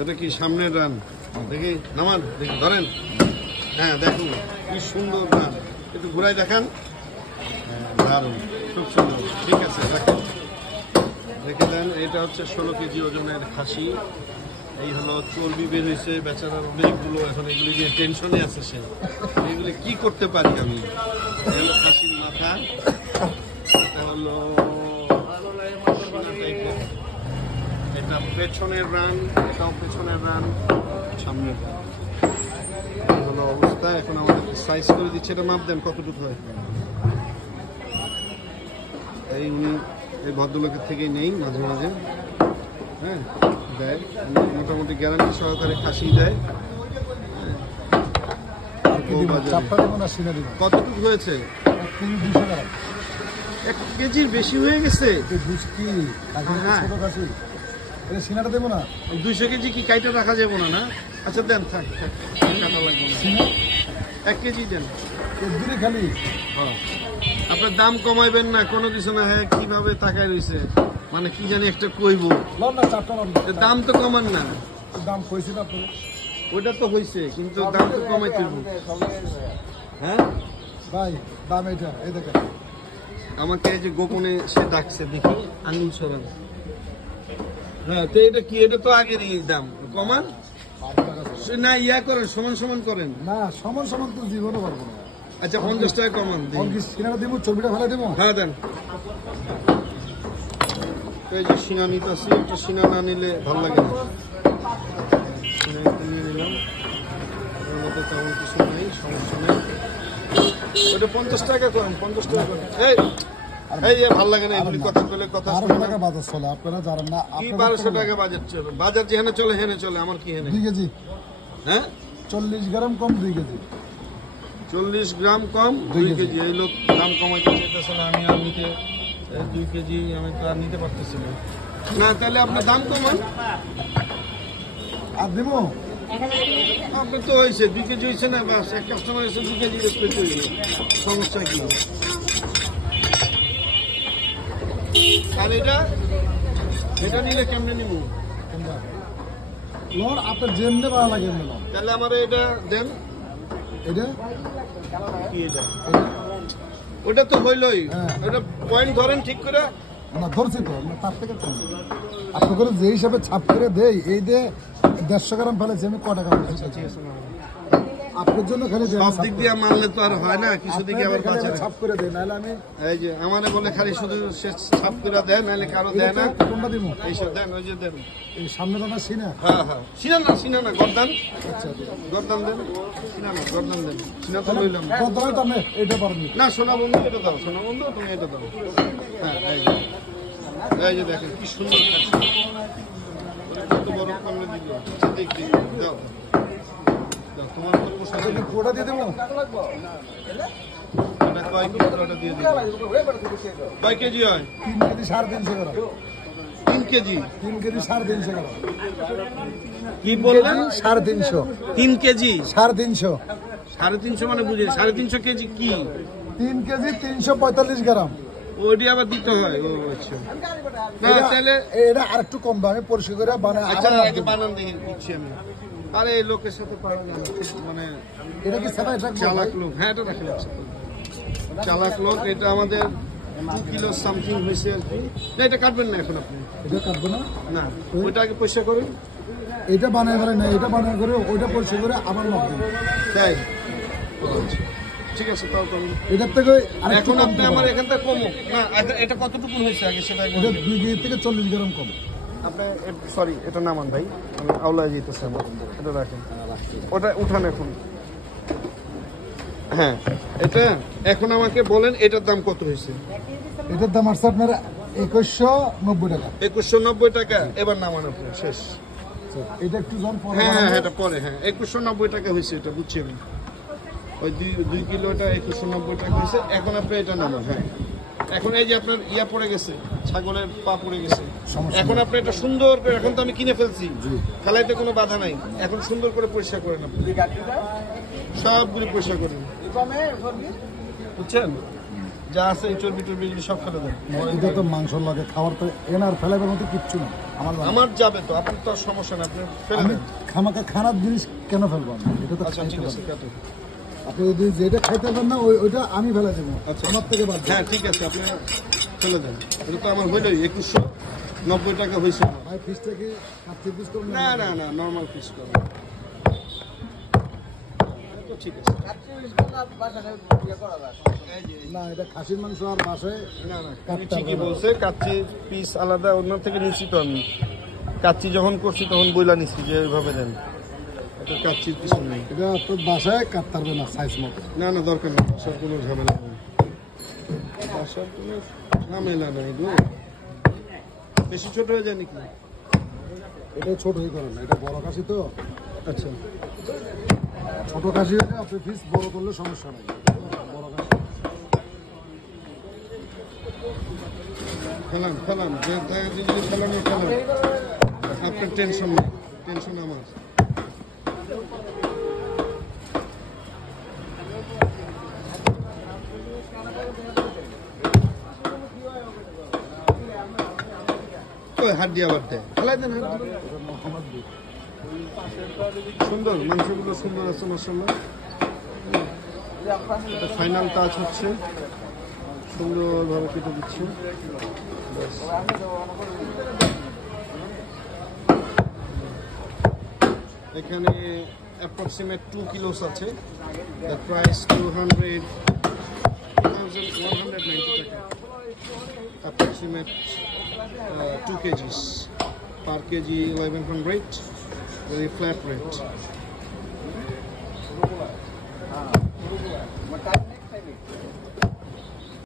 এটা কি সামনের রান? দেখি নামান, দেখি ধরেন। হ্যাঁ দেখুন কি সুন্দর রান, একটু ঘুরাই দেখান। দারুণ, খুব সুন্দর। ঠিক আছে দেখেন, রেখে দেন। এটা হচ্ছে 16 কেজি ওজনের খাসি। এই হলো চর্বি বের হয়েছে বেচারার অনেকগুলো, এখন এগুলি নিয়ে টেনশনে আছে সে। এগুলি কি করতে পারি আমি? খাসির মাথা, এটা হলো এটা পেছনের রান, এটাও পেছনের রান, সামনের রান। এই হলো অবস্থা। এখন আমাদের সাইজ করে দিচ্ছে, এটা মাপ দেন কতটুকু হয়। এই উনি এই ভদ্রলোকের থেকেই নেই মাঝে মাঝে, হ্যাঁ দেয়, মোটামুটি গ্যারান্টি সহকারে খাসি দেয়। কতটুকু হয়েছে? 1 কেজির বেশি হয়ে গেছে। 200 কেজি কি কাইটা রাখা যাবো না? না আচ্ছা দেন, থাক কাটা লাগবে না, 1 কেজি দেন খালি। আপনার দাম কমাইবেন না কোনো কিছু না। হ্যাঁ কিভাবে তাকায় রয়েছে, মানে কি জানি একটা কইব, দাম তো কমান না। দাম হয়েছে না ওইটা তো হয়েছে, কিন্তু দাম তো কমাইতে। হ্যাঁ ভাই দাম এটা, এই দেখেন আমাকে এই যে গোপনে সে ডাকছে, দেখি আঙুল সরান। হ্যাঁ তো এটা কি? এটা তো আগেরই দাম, কমান না, ইয়া করেন, সমান সমান করেন না। সমান সমান তো জীবনও পারবো না। আচ্ছা 50 টাকা কমান দেবো, চর্বিটা ভালো দেবো। হ্যাঁ দেন। এই যে সিনা নিতেছি, একটা সিনা না নিলে ভালো লাগে না। সিনা নিয়ে নিলাম, ওর মধ্যে তেমন কিছু নেই, সমস্যা নেই। ওটা 50 টাকা করেন, 50 টাকা করেন। এই ভালো লাগে না এগুলি কথা বলে, কথা 1200 টাকা বাজার চলে, আপনারা জানেন না। কি 1200 টাকা বাজার চলে? বাজার যেখানে চলে হেনে চলে, আমার কি হেনে? 2 কেজি। হ্যাঁ 40 গ্রাম কম 2 কেজি। 40 গ্রাম কম 2 কেজি। এই লোক দাম কমাইতে চাইতেছে না, আমি আর নিতে 2 কেজি আমি তো আর নিতে পারতেছি না। না তাহলে আপনার দাম কমান আর দেবো। আপনার তো হয়েছে 2 কেজি হয়েছে না, বাস এক কাস্টমার এসে 2 কেজি রেসপেক্ট হয়ে গেল, সমস্যা কি? আর এটা নিলে কেমনে নিব? আপনার যেমনে ভালো লাগে তাহলে আমার এটা দেন। এটা কি? এটা ওটা তো হইলই, ওটা পয়েন্ট ধরেন ঠিক করে। না ধরছি তো, তার থেকে আপনাদের যে হিসাবে ছাপ করে দেই, এই যে 150 গ্রাম ফেলেছি আমি, ক টাকা আপনার জন্য খালি সব দিক দিয়ে মানলে তো আর হয় না, কিছু দিকে আবার ছাপ করে দেয়, নাহলে আমি এই যে আমারে বলে খালি শুধু ছাপ করে দেয়, নাহলে কারো দেয় না। কোনটা দিব? এইসব দেন, ওই যে দেন এই সামনে দানা সিনা। হ্যাঁ হ্যাঁ সিনা না গর্দান। আচ্ছা গর্দান দেন, সিনা না গর্দান দেন। সিনা তো লইলাম, গর্দান তো আমি এটা পারবি না। সোনা বন্ধু এটা দাও, সোনা বন্ধু তুমি এটা দাও। হ্যাঁ এই যে দেখেন কি সুন্দর খাচ্ছি, কত বড় কামড়ে দিল। দেখি দাও তোমার তো পোশাক কোটা দিয়ে দেবো। এটা কয় কেজি? ওটা দিয়ে দেবো। কয় কেজি হয়? 3 কেজি 350 গ্রাম। 3 কেজি 350 গ্রাম। কি বললেন? 350। 3 কেজি 350। 350 মানে বুঝি 350 কেজি কি? 3 কেজি 345 গ্রাম। ওইটি আবার দিতে হয়। ও আচ্ছা, না তাহলে এটা আরেকটু কম দামে পরিষ্কার করে বানায়। আচ্ছা আগে বানান দেখি, দিচ্ছি আমি। আরে এই লোকের সাথে পারা যায় না, মানে এটা কি চালাক লোক। হ্যাঁ এটা রাখে চালাক লোক। এটা আমাদের 2 কিলো সামথিং হয়েছে আর কি। না এটা কাটবেন না এখন আপনি? এটা কাটবো না, না ওইটা আগে পরিষ্কার করুন। এটা বানায় করে না, এটা বানায় করে ওইটা পরিষ্কার করে আবার মাপ দিন। তাই ঠিক আছে, তাও তো এটার থেকে এখন আপনি আমার এখান থেকে কমো না। এটা কতটুকু হয়েছে আগে সেটা? 2 কেজি থেকে 40 গ্রাম কম। আপনি সরি এটা নামান ভাই, আমি আওলায় যেতেছি আমার। এটা রাখেন, ওটা উঠান এখন। হ্যাঁ এটা এখন আমাকে বলেন এটার দাম কত হয়েছে? এটার দাম আসছে আপনার 2190 টাকা। 2190 টাকা। এবার নামান আপনি, শেষ। এটা একটু হ্যাঁ হ্যাঁ এটা পরে। হ্যাঁ 2190 টাকা হয়েছে, এটা বুঝছি আমি। ওই 2 কিলোটা 2190 টাকা হয়েছে। এখন আপনি এটা নামান। হ্যাঁ এখন এই যে আপনার ইয়া পড়ে গেছে, ছাগলের পা পড়ে গেছে। এখন আপনি এটা সুন্দর করে, এখন তো আমি কিনে ফেলছি, ফেলাইতে কোনো বাধা নাই। এখন সুন্দর করে পরিষ্কার করেন আপনি, সবগুলি পরিষ্কার করেন, বুঝছেন? যা আছে এই চর্বি টর্বি সব ফেলে দেন। এটা তো মাংস লাগে খাওয়ার, তো এনার ফেলাবার মতো কিচ্ছু না। আমার যাবে তো, আপনার তো আর সমস্যা না, আপনি ফেলে দেন। খামাকা খারাপ জিনিস কেন ফেলবো আমি? এটা তো আচ্ছা ঠিক আছে, কাটো। আপনি যদি যেটা খাইতে পারেন না ওইটা আমি ফেলে দেবো। আচ্ছা আমার থেকে বাদ হ্যাঁ ঠিক আছে, আপনি ফেলে দেন। এটা তো আমার হইলো 2190 টাকা হয়েছে। ভাই পিসটা কি কাচ্চি পিস করবেন? না না না, নর্মাল পিস করো। তো ঠিক আছে। না এটা খাসির মাংস আর বাসায় না না, ঠিকই বলছে, কাচ্চি পিস আলাদা অন্য থেকে নিচ্ছি তো আমি। কাচ্চি যখন করছি তখন বইলা নিচ্ছি যে ওইভাবে দেন, এটা কাচ্চির কিছু নেই। এটা আপনার বাসায় কাটতে পারবে না সাইজ মতো। না না, দরকার নেই, বাসার কোনো ঝামেলা নেই, বাসার কোনো ঝামেলা নেই গো। বেশি ছোট হয়ে যায় নাকি? এটা ছোট হয়ে করেন না, এটা বড় খাসি তো। আচ্ছা ছোট খাসি হলে আপনি পিস বড় করলে সমস্যা নেই। বড় খাসি ফেলান ফেলান, যে যদি ফেলানো ফেলান, আপনার টেনশন নেই, টেনশন আমার। হাড্ডি আবার দেয়, ফেলাই দেন হাড্ডি। সুন্দর মাংসগুলো, সুন্দর আছে মাশাআল্লাহ। ফাইনাল টাচ হচ্ছে, সুন্দরভাবে কেটে দিচ্ছে। এখানে অ্যাপ্রক্সিমেট 2 কিলোস আছে, দ্য প্রাইস 190 টাকা, approximate 2 kgs, per kg 1100, very flat rate.